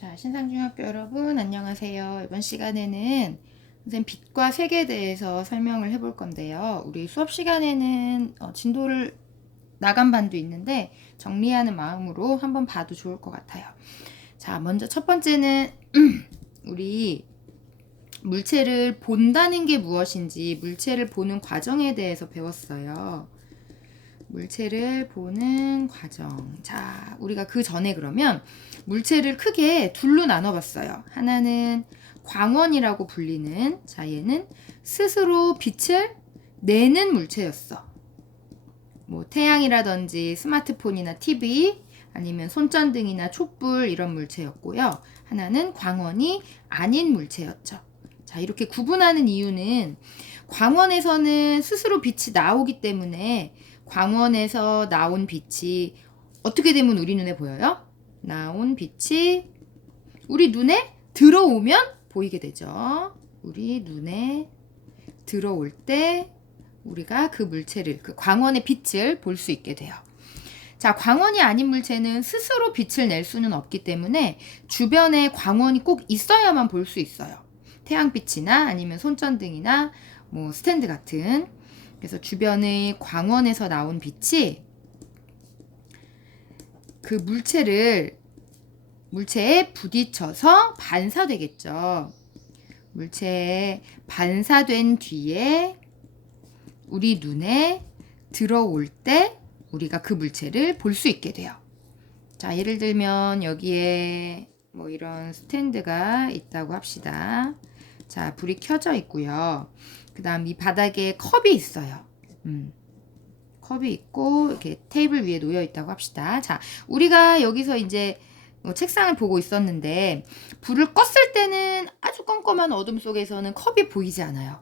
자, 신상중학교 여러분 안녕하세요. 이번 시간에는 선생님 빛과 색에 대해서 설명을 해볼 건데요. 우리 수업 시간에는 진도를 나간 반도 있는데 정리하는 마음으로 한번 봐도 좋을 것 같아요. 자, 먼저 첫 번째는 우리 물체를 본다는 게 무엇인지 물체를 보는 과정에 대해서 배웠어요. 물체를 보는 과정. 자, 우리가 그 전에 그러면 물체를 크게 둘로 나눠봤어요. 하나는 광원이라고 불리는, 자, 얘는 스스로 빛을 내는 물체였어. 뭐 태양이라든지 스마트폰이나 TV, 아니면 손전등이나 촛불 이런 물체였고요. 하나는 광원이 아닌 물체였죠. 자, 이렇게 구분하는 이유는 광원에서는 스스로 빛이 나오기 때문에 광원에서 나온 빛이 어떻게 되면 우리 눈에 보여요? 나온 빛이 우리 눈에 들어오면 보이게 되죠. 우리 눈에 들어올 때 우리가 그 물체를, 그 광원의 빛을 볼 수 있게 돼요. 자, 광원이 아닌 물체는 스스로 빛을 낼 수는 없기 때문에 주변에 광원이 꼭 있어야만 볼 수 있어요. 태양빛이나 아니면 손전등이나 뭐 스탠드 같은. 그래서 주변의 광원에서 나온 빛이 그 물체에 부딪혀서 반사되겠죠. 물체에 반사된 뒤에 우리 눈에 들어올 때 우리가 그 물체를 볼 수 있게 돼요. 자, 예를 들면 여기에 뭐 이런 스탠드가 있다고 합시다. 자, 불이 켜져 있고요. 그 다음 이 바닥에 컵이 있어요. 컵이 있고 이렇게 테이블 위에 놓여 있다고 합시다. 자, 우리가 여기서 이제 책상을 보고 있었는데 불을 껐을 때는 아주 껌껌한 어둠 속에서는 컵이 보이지 않아요.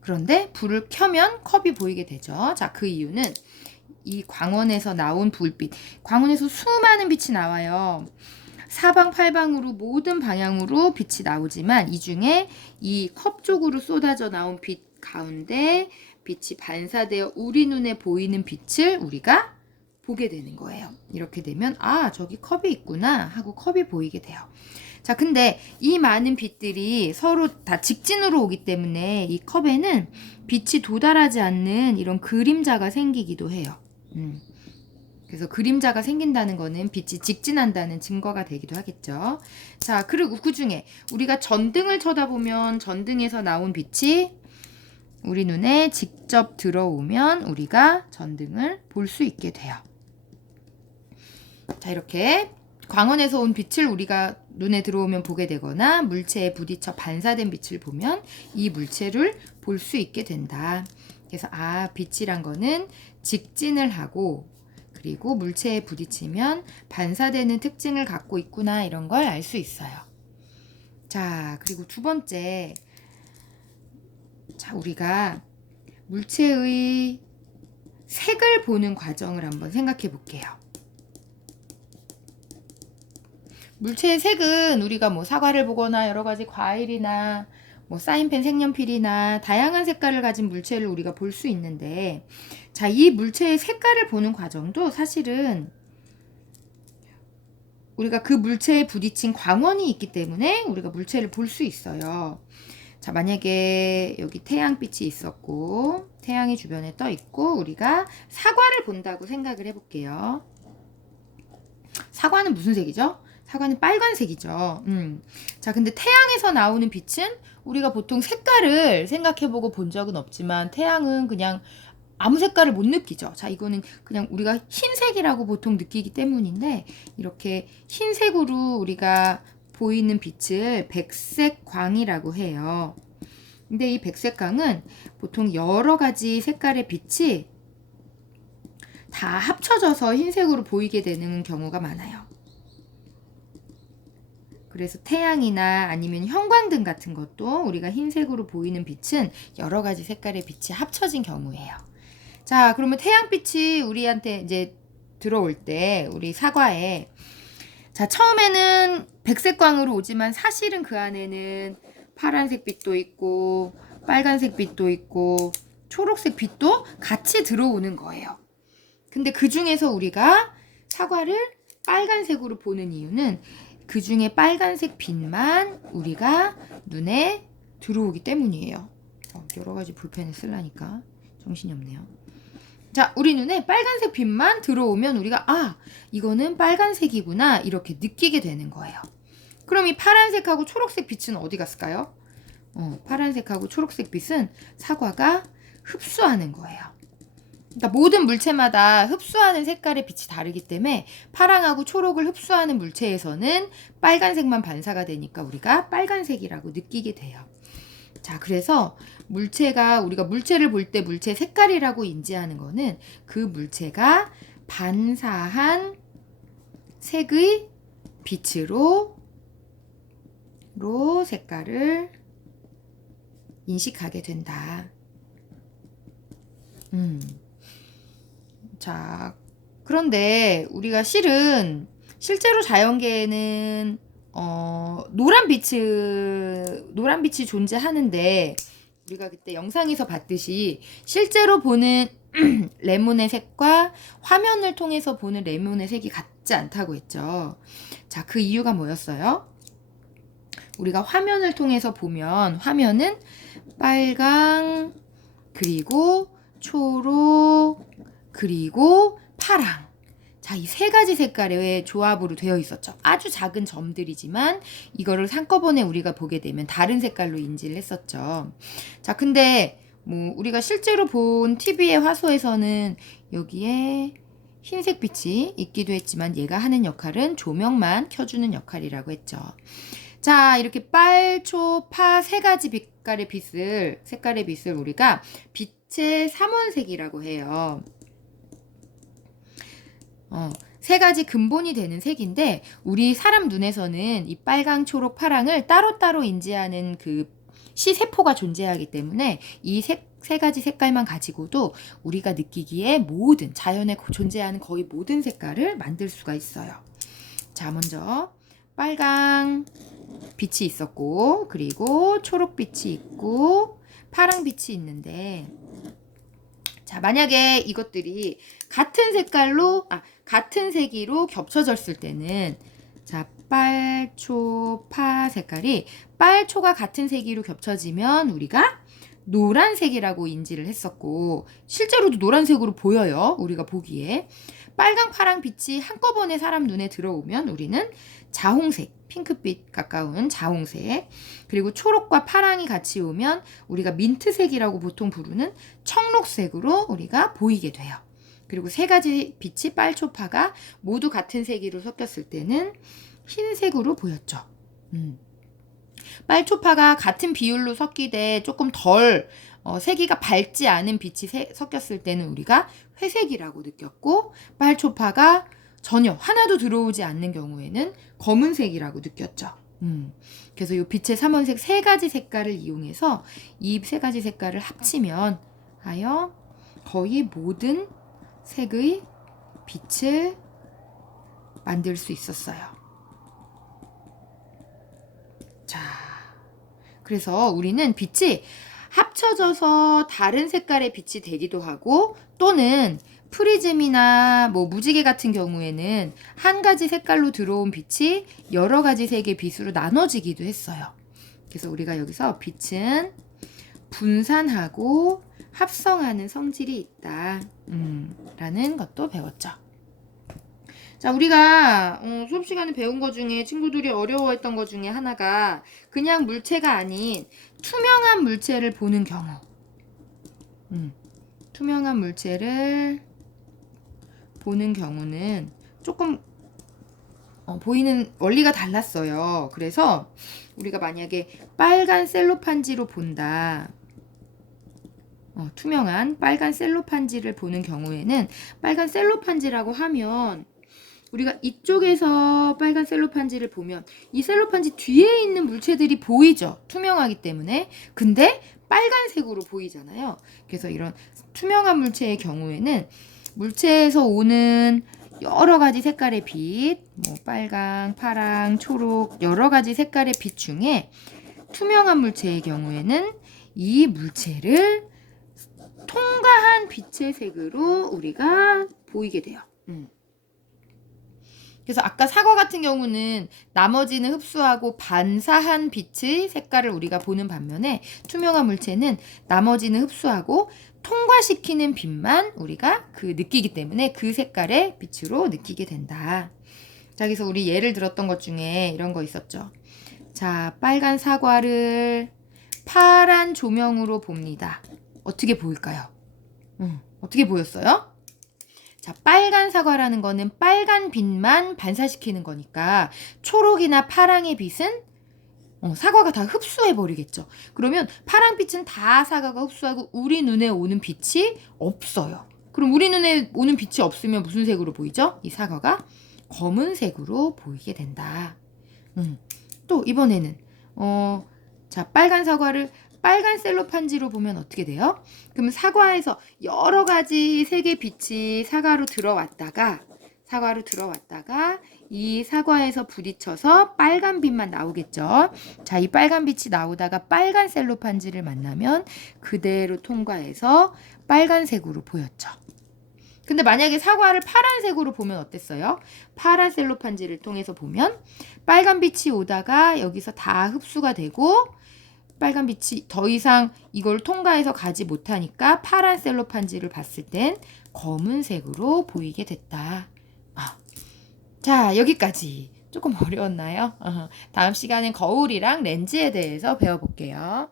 그런데 불을 켜면 컵이 보이게 되죠. 자, 그 이유는 이 광원에서 나온 불빛, 광원에서 수많은 빛이 나와요. 사방팔방으로 모든 방향으로 빛이 나오지만 이 중에 이 컵 쪽으로 쏟아져 나온 빛 가운데 빛이 반사되어 우리 눈에 보이는 빛을 우리가 보게 되는 거예요. 이렇게 되면 아, 저기 컵이 있구나 하고 컵이 보이게 돼요. 자, 근데 이 많은 빛들이 서로 다 직진으로 오기 때문에 이 컵에는 빛이 도달하지 않는 이런 그림자가 생기기도 해요. 그래서 그림자가 생긴다는 거는 빛이 직진한다는 증거가 되기도 하겠죠. 자, 그리고 그 중에 우리가 전등을 쳐다보면 전등에서 나온 빛이 우리 눈에 직접 들어오면 우리가 전등을 볼 수 있게 돼요. 자, 이렇게 광원에서 온 빛을 우리가 눈에 들어오면 보게 되거나 물체에 부딪혀 반사된 빛을 보면 이 물체를 볼 수 있게 된다. 그래서 아, 빛이란 거는 직진을 하고 그리고 물체에 부딪히면 반사되는 특징을 갖고 있구나, 이런 걸 알 수 있어요. 자, 그리고 두 번째. 자, 우리가 물체의 색을 보는 과정을 한번 생각해 볼게요. 물체의 색은 우리가 뭐 사과를 보거나 여러 가지 과일이나 뭐 사인펜, 색연필이나 다양한 색깔을 가진 물체를 우리가 볼 수 있는데, 자, 이 물체의 색깔을 보는 과정도 사실은 우리가 그 물체에 부딪힌 광원이 있기 때문에 우리가 물체를 볼 수 있어요. 자, 만약에 여기 태양빛이 있었고 태양이 주변에 떠 있고 우리가 사과를 본다고 생각을 해볼게요. 사과는 무슨 색이죠? 사과는 빨간색이죠. 자, 근데 태양에서 나오는 빛은 우리가 보통 색깔을 생각해보고 본 적은 없지만 태양은 그냥 아무 색깔을 못 느끼죠. 자, 이거는 그냥 우리가 흰색이라고 보통 느끼기 때문인데 이렇게 흰색으로 우리가 보이는 빛을 백색광이라고 해요. 근데 이 백색광은 보통 여러 가지 색깔의 빛이 다 합쳐져서 흰색으로 보이게 되는 경우가 많아요. 그래서 태양이나 아니면 형광등 같은 것도 우리가 흰색으로 보이는 빛은 여러 가지 색깔의 빛이 합쳐진 경우예요. 자, 그러면 태양빛이 우리한테 이제 들어올 때 우리 사과에, 자, 처음에는 백색광으로 오지만 사실은 그 안에는 파란색 빛도 있고 빨간색 빛도 있고 초록색 빛도 같이 들어오는 거예요. 근데 그 중에서 우리가 사과를 빨간색으로 보는 이유는 그 중에 빨간색 빛만 우리가 눈에 들어오기 때문이에요. 여러 가지 볼펜을 쓰려니까 정신이 없네요. 자, 우리 눈에 빨간색 빛만 들어오면 우리가 이거는 빨간색이구나 이렇게 느끼게 되는 거예요. 그럼 이 파란색하고 초록색 빛은 어디 갔을까요? 파란색하고 초록색 빛은 사과가 흡수하는 거예요. 그러니까 모든 물체마다 흡수하는 색깔의 빛이 다르기 때문에 파랑하고 초록을 흡수하는 물체에서는 빨간색만 반사가 되니까 우리가 빨간색이라고 느끼게 돼요. 자, 그래서 우리가 물체를 볼 때 물체 색깔이라고 인지하는 거는 그 물체가 반사한 색의 빛으로 색깔을 인식하게 된다. 자, 그런데 우리가 실제로 자연계에는 노란 빛이 존재하는데 우리가 그때 영상에서 봤듯이 실제로 보는 레몬의 색과 화면을 통해서 보는 레몬의 색이 같지 않다고 했죠. 자, 그 이유가 뭐였어요? 우리가 화면을 통해서 보면 화면은 빨강, 그리고 초록, 그리고 파랑. 자, 이 세 가지 색깔의 조합으로 되어 있었죠. 아주 작은 점들이지만 이거를 한꺼번에 우리가 보게 되면 다른 색깔로 인지를 했었죠. 자, 근데 우리가 실제로 본 TV의 화소에서는 여기에 흰색 빛이 있기도 했지만 얘가 하는 역할은 조명만 켜주는 역할이라고 했죠. 자, 이렇게 빨, 초, 파 세 가지 색깔의 빛을 우리가 빛의 삼원색이라고 해요. 세 가지 근본이 되는 색인데 우리 사람 눈에서는 이 빨강, 초록, 파랑을 따로따로 인지하는 그 시세포가 존재하기 때문에 이 세 가지 색깔만 가지고도 우리가 느끼기에 자연에 존재하는 거의 모든 색깔을 만들 수가 있어요. 자, 먼저 빨강 빛이 있었고, 그리고 초록빛이 있고, 파랑빛이 있는데, 자, 만약에 이것들이 같은 세기로 겹쳐졌을 때는, 자, 빨, 초, 파 색깔이 빨초가 같은 세기로 겹쳐지면 우리가 노란색이라고 인지를 했었고, 실제로도 노란색으로 보여요. 우리가 보기에. 빨강, 파랑 빛이 한꺼번에 사람 눈에 들어오면 우리는 자홍색, 핑크빛 가까운 자홍색, 그리고 초록과 파랑이 같이 오면 우리가 민트색이라고 보통 부르는 청록색으로 우리가 보이게 돼요. 그리고 세 가지 빛이 빨초파가 모두 같은 세기로 섞였을 때는 흰색으로 보였죠. 빨초파가 같은 비율로 섞이되 조금 덜 세기가 밝지 않은 빛이 섞였을 때는 우리가 회색이라고 느꼈고, 빨초파가 전혀 하나도 들어오지 않는 경우에는 검은색이라고 느꼈죠. 그래서 이 빛의 삼원색 세 가지 색깔을 이용해서 이 세 가지 색깔을 합치면 하여 거의 모든 색의 빛을 만들 수 있었어요. 자, 그래서 우리는 빛이 합쳐져서 다른 색깔의 빛이 되기도 하고, 또는 프리즘이나 무지개 같은 경우에는 한 가지 색깔로 들어온 빛이 여러 가지 색의 빛으로 나눠지기도 했어요. 그래서 우리가 여기서 빛은 분산하고 합성하는 성질이 있다 라는 것도 배웠죠. 자, 우리가 수업 시간에 배운 것 중에 친구들이 어려워했던 것 중에 하나가 그냥 물체가 아닌 투명한 물체를 보는 경우. 투명한 물체를 보는 경우는 조금 보이는 원리가 달랐어요. 그래서 우리가 만약에 빨간 셀로판지로 본다. 투명한 빨간 셀로판지를 보는 경우에는 빨간 셀로판지라고 하면 우리가 이쪽에서 빨간 셀로판지를 보면 이 셀로판지 뒤에 있는 물체들이 보이죠. 투명하기 때문에. 근데 빨간색으로 보이잖아요. 그래서 이런 투명한 물체의 경우에는 물체에서 오는 여러 가지 색깔의 빛, 빨강, 파랑, 초록 여러 가지 색깔의 빛 중에 투명한 물체의 경우에는 이 물체를 통과한 빛의 색으로 우리가 보이게 돼요. 그래서 아까 사과 같은 경우는 나머지는 흡수하고 반사한 빛의 색깔을 우리가 보는 반면에 투명한 물체는 나머지는 흡수하고 통과시키는 빛만 우리가 느끼기 때문에 그 색깔의 빛으로 느끼게 된다. 자, 그래서 우리 예를 들었던 것 중에 이런 거 있었죠. 자, 빨간 사과를 파란 조명으로 봅니다. 어떻게 보일까요? 어떻게 보였어요? 자, 빨간 사과라는 거는 빨간 빛만 반사시키는 거니까 초록이나 파랑의 빛은 사과가 다 흡수해버리겠죠. 그러면 파랑빛은 다 사과가 흡수하고 우리 눈에 오는 빛이 없어요. 그럼 우리 눈에 오는 빛이 없으면 무슨 색으로 보이죠? 이 사과가 검은색으로 보이게 된다. 또 이번에는 자, 빨간 사과를 빨간 셀로판지로 보면 어떻게 돼요? 그러면 사과에서 여러 가지 색의 빛이 사과로 들어왔다가 이 사과에서 부딪혀서 빨간 빛만 나오겠죠. 자, 이 빨간 빛이 나오다가 빨간 셀로판지를 만나면 그대로 통과해서 빨간색으로 보였죠. 근데 만약에 사과를 파란색으로 보면 어땠어요? 파란 셀로판지를 통해서 보면 빨간 빛이 오다가 여기서 다 흡수가 되고 빨간 빛이 더 이상 이걸 통과해서 가지 못하니까 파란 셀로판지를 봤을 땐 검은색으로 보이게 됐다. 자, 여기까지. 조금 어려웠나요? 다음 시간엔 거울이랑 렌즈에 대해서 배워볼게요.